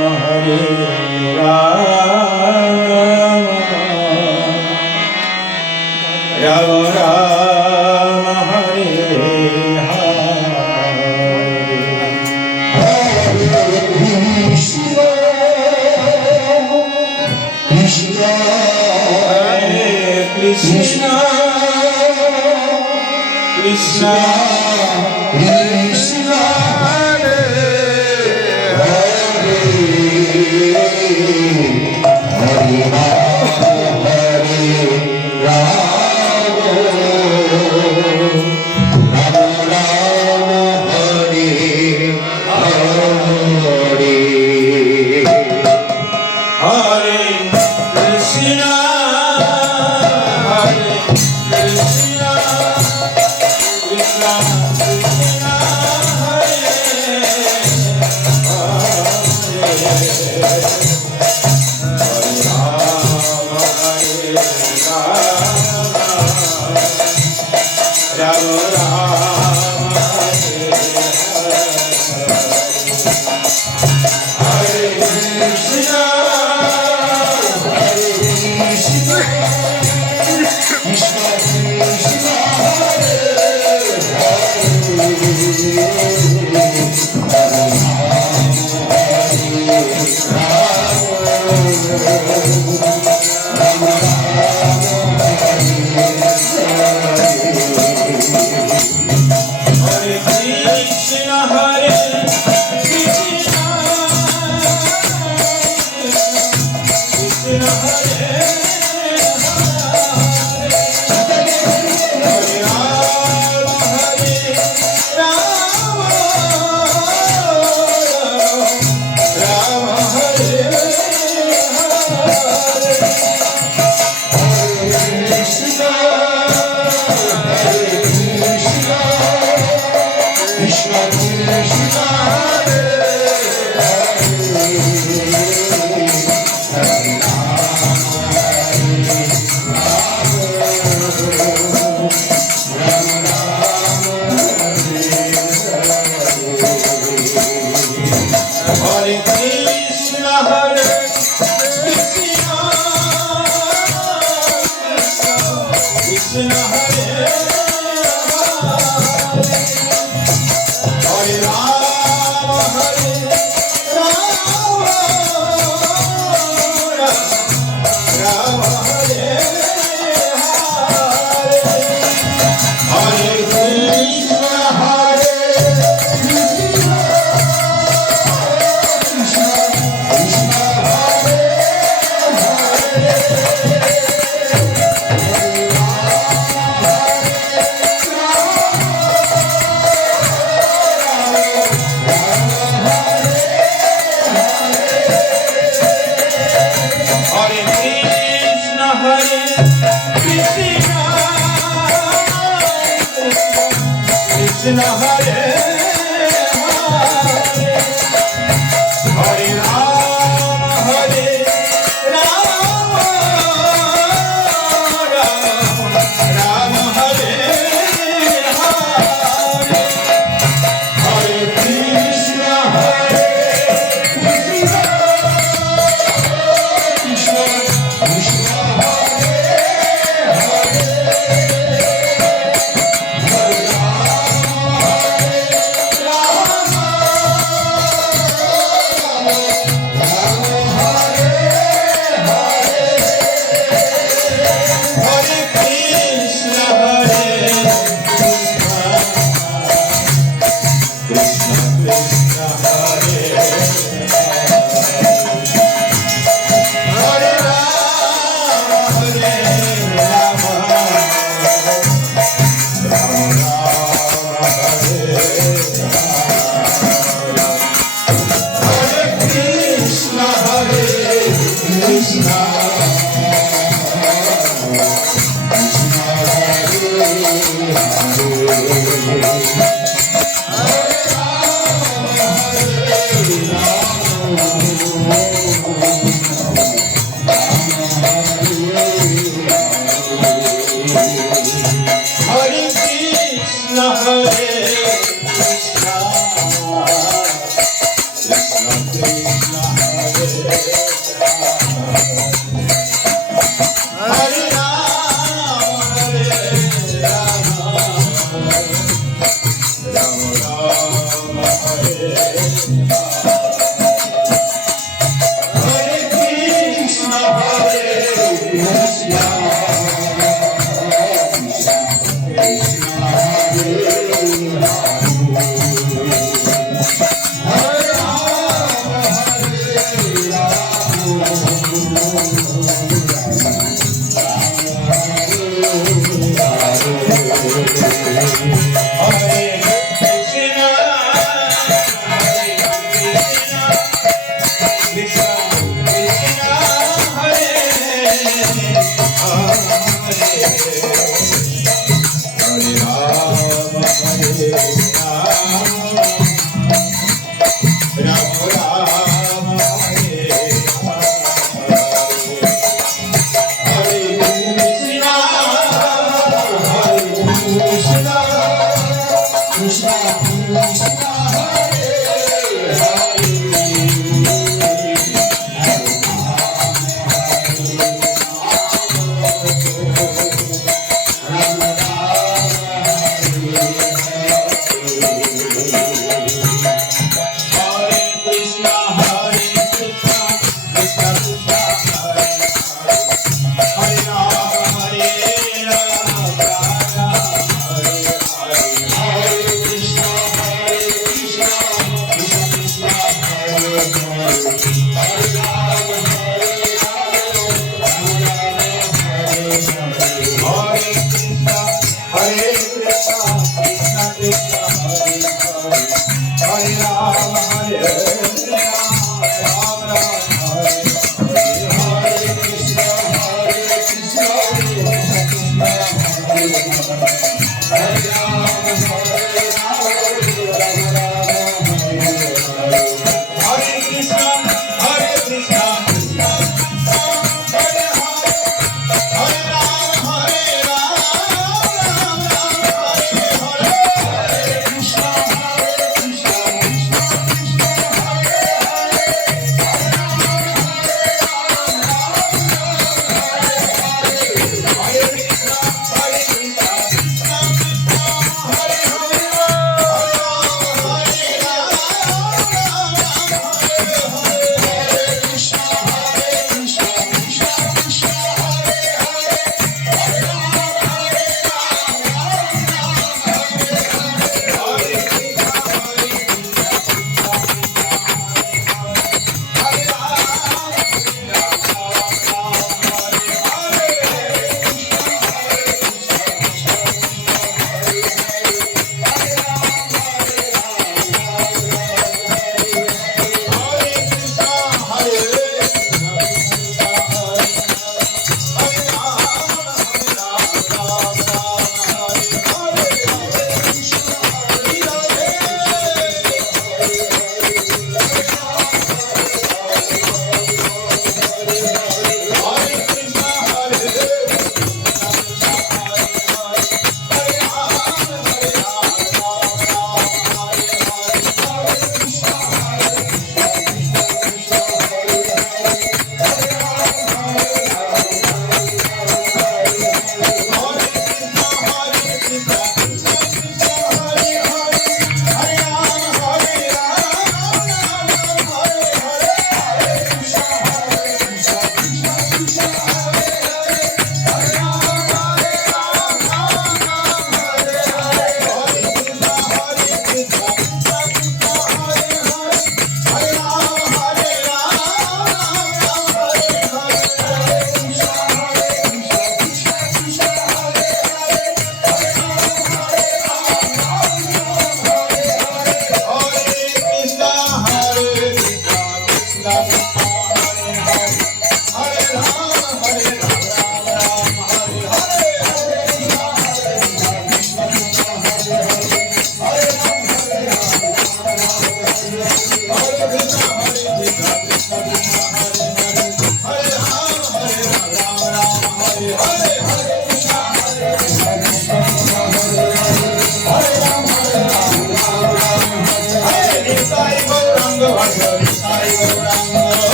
Hare Rama, Rama Rama, Hare Hare, Hare Krishna, Krishna Hare Krishna, Krishna Krishna, Hare Hare, Hare Rama, Rama Rama, Hare Hare. Hare Krishna, Hare Krishna, Krishna Krishna, Hare Hare, Hare Rama, Hare Rama, Rama Rama, Hare Krishna, Hare Krishna, Krishna Krishna, Hare Hare Krishna, Hare Krishna, Krishna Hare Hare, Hare Rama, Rama Hare Krishna, Hare Krishna, Krishna Krishna, Hare Hare Krishna, Hare Krishna, Krishna Hare Hare, Hare Rama, Hare Rama, Rama Hare Hare, Hare Krishna, Hare Hare Krishna, Hare Krishna, Krishna Hare Hare, Hare Rama, Hare Rama, Rama Hare Hare, Hare Krishna, Hare Hare Krishna, Hare Krishna, Krishna Krishna, Hare Hare Rama, Hare Rama, Rama Rama, Hare Hare Krishna, Hare Krishna, Hare Krishna, Hare Krishna, Krishna Krishna,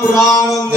পুরানন্দ